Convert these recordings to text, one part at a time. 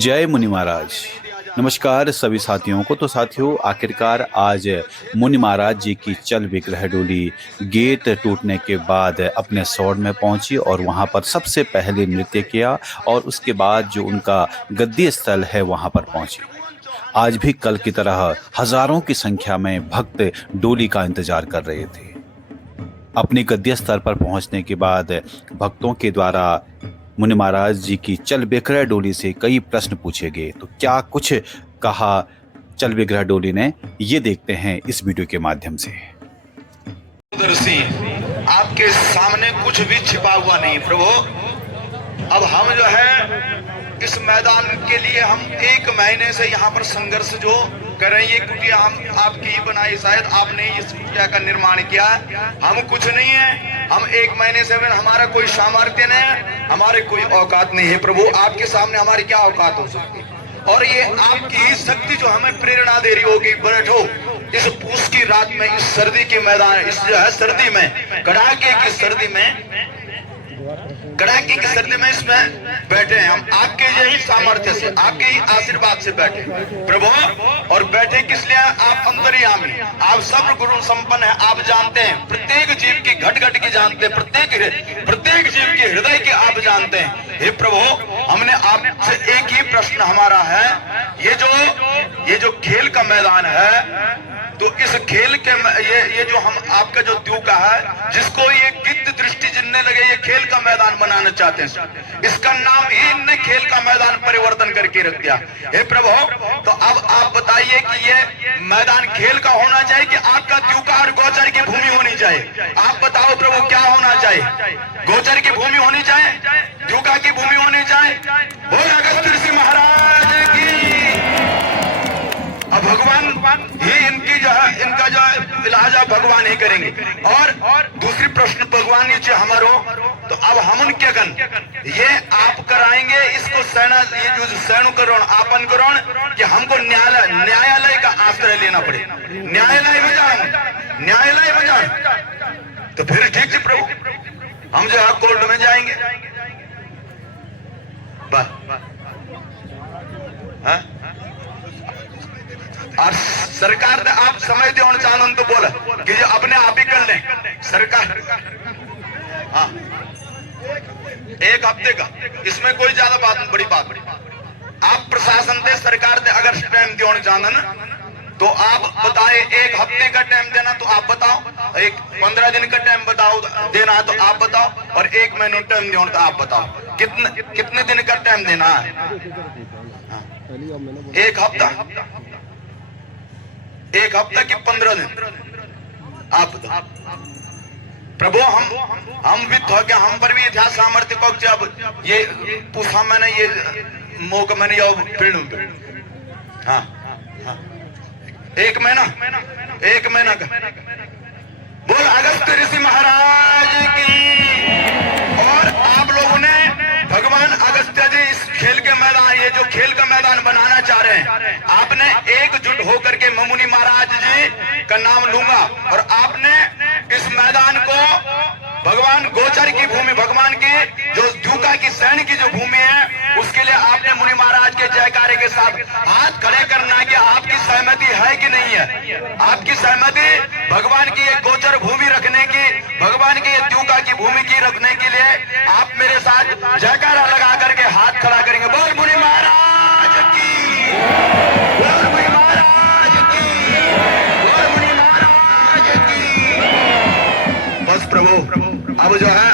जय मुनि महाराज। नमस्कार सभी साथियों को। तो साथियों, आखिरकार आज मुनि महाराज जी की चल विग्रह डोली गेट टूटने के बाद अपने सौड़ में पहुंची और वहां पर सबसे पहले नृत्य किया और उसके बाद जो उनका गद्दी स्थल है वहां पर पहुंची। आज भी कल की तरह हजारों की संख्या में भक्त डोली का इंतजार कर रहे थे। अपनी गद्दी स्थल पर पहुंचने के बाद भक्तों के द्वारा मुनि महाराज जी की चल विग्रह डोली से कई प्रश्न पूछे गए। तो क्या कुछ कहा चल विग्रह डोली ने, ये देखते हैं इस वीडियो के माध्यम से। आपके सामने कुछ भी छिपा हुआ नहीं प्रभु। अब हम जो है इस मैदान के लिए हम 1 महीने से यहाँ पर संघर्ष जो कर रहे हैं। ये कुटिया हम आपकी ही बनाई, शायद आपने इस कुटिया का निर्माण किया। हम कुछ नहीं है, हम 1 महीने से हमारा कोई सामर्थ्य नहीं है, हमारे कोई औकात नहीं है प्रभु। आपके सामने हमारी क्या औकात हो सकती है? और ये आपकी ही शक्ति जो हमें प्रेरणा दे रही होगी। बैठो इस पूस की रात में, इस सर्दी के मैदान, इस जो है सर्दी में, कड़ाके की सर्दी में, कड़ाके की सर्दी में इसमें बैठे हैं हम आपके यही सामर्थ्य से, आपके ही आशीर्वाद से बैठे प्रभु। और बैठे किस लिए? आप अंतर्यामी, आप सब गुरु संपन्न है। आप जानते हैं प्रत्येक जीव की घट घट की जानते हैं, प्रत्येक जीव के हृदय की आप जानते हैं। हे प्रभु, हमने आपसे एक ही प्रश्न हमारा है, ये जो खेल का मैदान है, तो इस खेल के ये जो हम आपका जो द्यूका है, जिसको ये गिद्ध दृष्टि जिनने लगे ये खेल का मैदान बनाना चाहते हैं, इसका नाम ही इनने खेल का मैदान परिवर्तन करके रख दिया। हे प्रभु, तो अब आप बताइए कि ये मैदान खेल का होना चाहिए कि आपका द्यूका और गोचर की भूमि होनी चाहिए? आप बताओ प्रभु, क्या होना चाहिए? गोचर की भूमि होनी चाहिए, द्यूका की भूमि होनी चाहिए? बोल अगस्त्य ऋषि महाराज की। अब भगवान ही इनकी जो है, इनका जो है इलाज भगवान ही करेंगे। और दूसरी प्रश्न भगवान ये हमारो, तो अब हम क्या कन ये आप कराएंगे इसको सेना, ये जो सैनुकरण आपन करण, कि हमको न्यायालय का आश्रय लेना पड़े, न्यायालय में जाए तो फिर ठीक है प्रभु, हम जो है कोर्ट में जाएंगे। और सरकार ने आप समय दे चाहन तो बोला कि जो अपने आप ही कर लें सरकार। हाँ, 1 हफ्ते का, इसमें कोई ज्यादा बड़ी बात। आप प्रशासन दे, सरकार दे अगर टाइम देना चाहना ना, तो आप बताए 1 हफ्ते का टाइम देना तो आप बताओ, 15 दिन का टाइम बताओ देना है तो आप बताओ, और 1 महीने टाइम देना तो आप बताओ कितने दिन का टाइम देना है? 1 हफ्ता, 1 हफ्ता की 15 दिन आप बताओ प्रभु। हम भी थो क्या, हम पर भी था सामर्थ्य को। अब ये पूछा मैंने, ये मौका मैंने फिर हाँ, 1 महीना का। बोल अगस्त्य ऋषि महाराज की। और आप लोगों ने भगवान अगस्त्य जी इस खेल के मैदान, ये जो खेल का मैदान बनाना चाह रहे हैं, आपने एकजुट होकर के मुनि महाराज जी का नाम लूंगा, और आपने इस मैदान को भगवान गोचर की भूमि, भगवान की जो द्यूका की सैन्य की जो भूमि है, उसके लिए आपने मुनि महाराज के जयकारे के साथ हाथ खड़े करना कि आपकी सहमति है कि नहीं है। आपकी सहमति भगवान की एक गोचर भूमि रखने की, भगवान की द्यूका की भूमि की रखने के लिए आप मेरे साथ जयकारा लगा करके हाथ खड़ा करेंगे। बोल मुनि महाराज की, बोल मुनि महाराज की, बोल मुनि महाराज की। बस प्रभु, अब जो है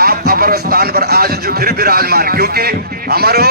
आप अपर स्थान पर आज जो फिर विराजमान, क्योंकि हमारो